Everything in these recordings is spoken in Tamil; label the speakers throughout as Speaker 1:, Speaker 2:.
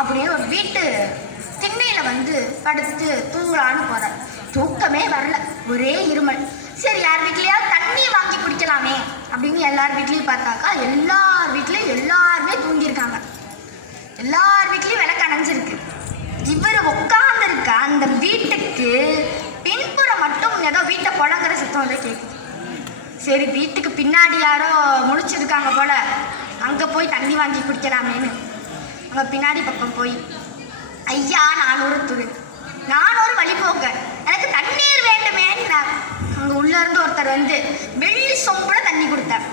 Speaker 1: அப்படின்னு ஒரு வீட்டு திண்ணையில் வந்து படுத்து தூங்கலான்னு போகிறார் தூக்கமே வரல ஒரே இருமல் சரி யார் வீட்லேயாவது தண்ணி வாங்கி குடிக்கலாமே அப்படின்னு எல்லார் வீட்லேயும் பார்த்தாக்கா எல்லார் வீட்லேயும் எல்லாருமே தூங்கியிருக்காங்க எல்லார் வீட்லேயும் விளக்கு அணைஞ்சிருக்கு இவர் உட்காந்துருக்க அந்த வீட்டுக்கு பின்புறம் மட்டும் ஏதோ வீட்டை புழங்குற சுத்தம் வந்து கேட்கும் சரி வீட்டுக்கு பின்னாடி யாரோ முழிச்சிருக்காங்க போல அங்கே போய் தண்ணி வாங்கி குடிக்கலாமேன்னு உங்கள் பின்னாடி பக்கம் போய் ஐயா நான் ஒரு துணி நான் ஒரு வழிபோக்க எனக்கு தண்ணீர் வேண்டுமே அங்க அங்கே இருந்து ஒருத்தர் வந்து வெள்ளி சொம்புல தண்ணி கொடுத்தார்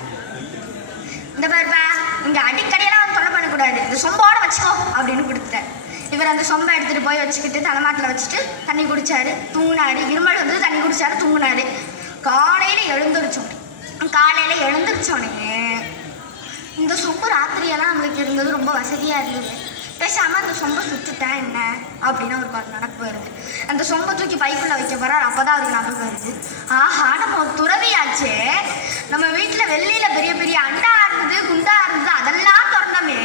Speaker 1: இந்த பாருப்பா இங்கே அடிக்கடியெல்லாம் தொலை பண்ணக்கூடாது இந்த சொம்போட வச்சுக்கோ அப்படின்னு கொடுத்துட்டார் இவர் அந்த சொம்பை எடுத்துகிட்டு போய் வச்சுக்கிட்டு தலைமாட்டில் வச்சுட்டு தண்ணி குடிச்சாரு தூங்கினாரு இருமல் வந்து தண்ணி குடிச்சாரு தூங்கினாரு காலையில் எழுந்துருச்சோம் காலையில் எழுந்துருச்சோன்னே இந்த சொம்பு ராத்திரியெல்லாம் அவங்களுக்கு இருந்தது ரொம்ப வசதியாக இருந்தது பேசாமல் அந்த சொம்பை சுற்றுட்டேன் என்ன அப்படின்னு அவருக்கு நடப்பு வருது அந்த சொம்பை தூக்கி பைப்பில் வைக்க போகிறார் அப்போ தான் அவருக்கு நடப்பு வருது ஆஹா நம்ம துறவியாச்சே நம்ம வீட்டில் வெள்ளியில் பெரிய பெரிய அண்டா இருந்தது குண்டா இருந்தது அதெல்லாம் திறந்தமே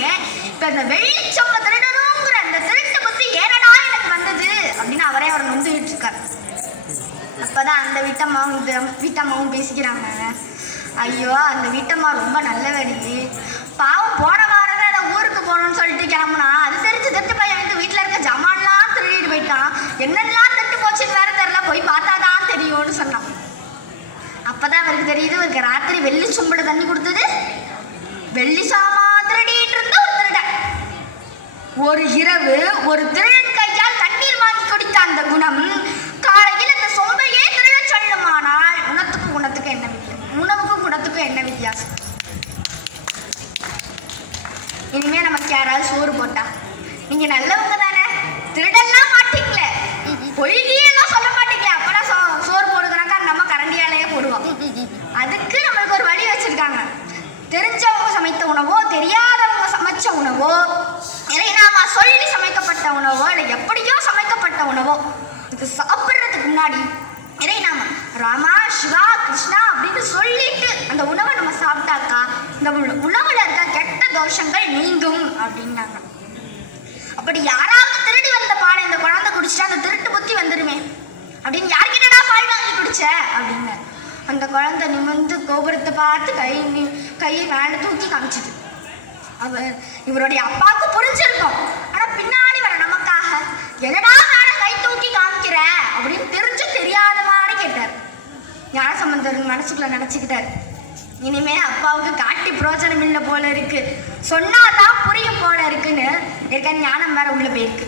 Speaker 1: இப்போ இந்த வெளி சொம்பை திருடணுங்கிற அந்த திருட்டு புத்தி ஏனடா எனக்கு வந்தது அப்படின்னு அவரே அவர் நொந்துக்கிட்டு இருக்கார் அப்போ தான் அந்த வீட்டம்மாவும் வீட்டம்மாவும் பேசிக்கிறாங்க ஐயோ அந்த வீட்டம்மா ரொம்ப நல்ல வேடி பாவம் போன வாரம் தான் நான் ஊருக்கு போகணும்னு சொல்லிட்டு கிளம்புனா அது தெரிஞ்சு தட்டு பையன் வந்து வீட்டில் இருக்க ஜமான்லாம் திருடிட்டு போயிட்டான் என்னெல்லாம் தட்டு போச்சுன்னு வேற தெரில போய் பார்த்தா தான் தெரியும்னு சொன்னான் அப்போ தான் அவருக்கு தெரியுது இவருக்கு ராத்திரி வெள்ளி சும்பட தண்ணி கொடுத்தது வெள்ளி சாமா திருடிட்டு இருந்து ஒரு திருட ஒரு இரவு ஒரு திருடன் கையால் தண்ணீர் வாங்கி குடித்த அந்த குணம் இனிமே நமக்கு யாராவது சோறு போட்டா நீங்க நல்லவங்க தானே திருடெல்லாம் மாட்டீங்கள பொய்கியெல்லாம் சொல்ல மாட்டீங்களே அப்பதான் சோறு போடுக்கிறாங்க நம்ம கரண்டியாலேயே போடுவோம் அதுக்கு நம்மளுக்கு ஒரு வழி வச்சிருக்காங்க தெரிஞ்சவங்க சமைத்த உணவோ தெரியாதவங்க சமைச்ச உணவோ இறைநாமா சொல்லி சமைக்கப்பட்ட உணவோ இல்லை எப்படியோ சமைக்கப்பட்ட உணவோ இது சாப்பிட்றதுக்கு முன்னாடி இறைநாம ராமா சிவா கிருஷ்ணா அப்படின்னு சொல்லிட்டு அந்த உணவை நம்ம சாப்பிட்டாக்கா இந்த உணவுல இருக்க தோஷங்கள் நீங்கும் அப்படின்னாங்க அப்படி யாராவது திருடி வந்த பால் இந்த குழந்தை குடிச்சிட்டு அந்த திருட்டு புத்தி வந்துருமே அப்படின்னு யார்கிட்டடா பால் வாங்கி குடிச்ச அப்படின்னு அந்த குழந்தை நிமிர்ந்து கோபுரத்தை பார்த்து கை கையை மேலே தூக்கி காமிச்சிட்டு அவர் இவருடைய அப்பாவுக்கு புரிஞ்சிருக்கும் ஆனா பின்னாடி வர நமக்காக என்னடா மேலே கை தூக்கி காமிக்கிற அப்படின்னு தெரிஞ்சு தெரியாத மாதிரி கேட்டார் ஞானசம்பந்தர் மனசுக்குள்ள நினைச்சுக்கிட்டாரு இனிமே அப்பாவுக்கு காட்டி பிரோஜனம் இல்லை போல இருக்கு சொன்னாதான் புரியும் போல இருக்குன்னு ஏற்கனவே ஞானம் வேற உள்ள போயிருக்கு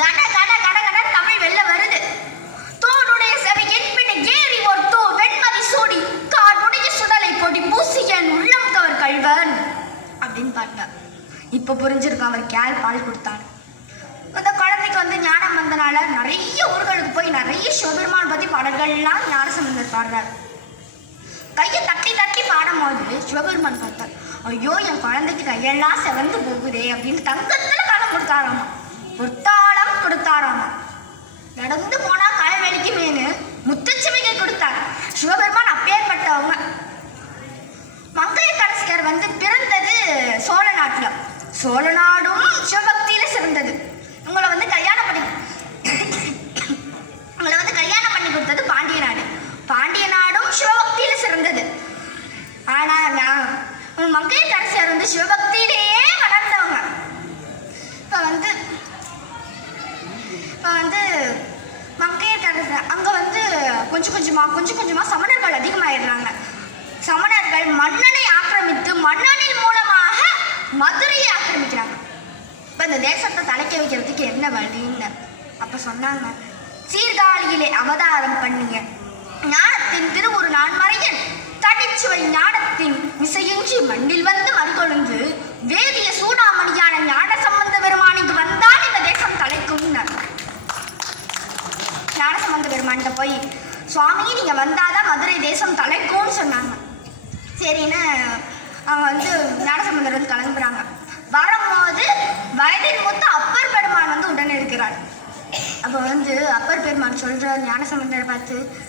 Speaker 1: கட கட கட கட தமிழ் வெளில வருது தோடுடைய செவையின் பின் ஏறி ஒரு தோ வெண்மதி சூடி காடுடைய சுடலை போட்டி பூசியன் உள்ளம் கவர் கழ்வன் அப்படின்னு பார்த்தார் இப்போ புரிஞ்சிருக்கும் அவர் கேர் பால் கொடுத்தாரு இந்த குழந்தைக்கு வந்து ஞானம் வந்தனால நிறைய ஊர்களுக்கு போய் நிறைய சிவபெருமான் பற்றி பாடல்கள்லாம் ஞானசம் ஞானசம்பந்தர் பாடுறாரு கையை தட்டி தட்டி பாடும்போது சிவபெருமான் பார்த்தார் ஐயோ என் குழந்தைக்கு கையெல்லாம் செவந்து போகுதே அப்படின்னு தங்கத்தில் கடன் கொடுத்தாராமா பொத்தாளம் கொடுத்தாராமா நடந்து போனால் கால் வலிக்கு மேனு முத்துச்சுமிகை கொடுத்தார் சிவபெருமான் அப்பேற்பட்டவங்க மங்கைய கரசிகர் வந்து பிறந்தது சோழ நாட்டில் சோழ நாடு வந்து சிவபக்தியிலேயே வளர்ந்தவங்க இப்போ வந்து இப்போ வந்து மங்கையர் தரது அங்கே வந்து கொஞ்சம் கொஞ்சமாக கொஞ்சம் கொஞ்சமாக சமணர்கள் அதிகமாகிடுறாங்க சமணர்கள் மன்னனை ஆக்கிரமித்து மன்னனின் மூலமாக மதுரையை ஆக்கிரமிக்கிறாங்க இப்போ இந்த தேசத்தை தலைக்க வைக்கிறதுக்கு என்ன வழின்னு அப்போ சொன்னாங்க சீர்காழியிலே அவதாரம் பண்ணுங்க ஞானத்தின் திருவுரு நான் மறையன் தடிச்சுவை ஞான பின் மிசையின்றி மண்ணில் வந்து மறுதொழுந்து வேதிய சூடாமணியான ஞான சம்பந்த பெருமானுக்கு வந்தால் இந்த தேசம் தலைக்கும் ஞான சம்பந்த பெருமான்கிட்ட போய் சுவாமி நீங்க வந்தாதான் மதுரை தேசம் தலைக்கும்னு சொன்னாங்க சரின்னு அவங்க வந்து ஞானசம்பந்தர் வந்து கிளம்புறாங்க வரும்போது வயதில் மொத்த அப்பர் பெருமான் வந்து உடனே இருக்கிறார் அப்போ வந்து அப்பர் பெருமான் சொல்ற ஞானசம்பந்தரை பார்த்து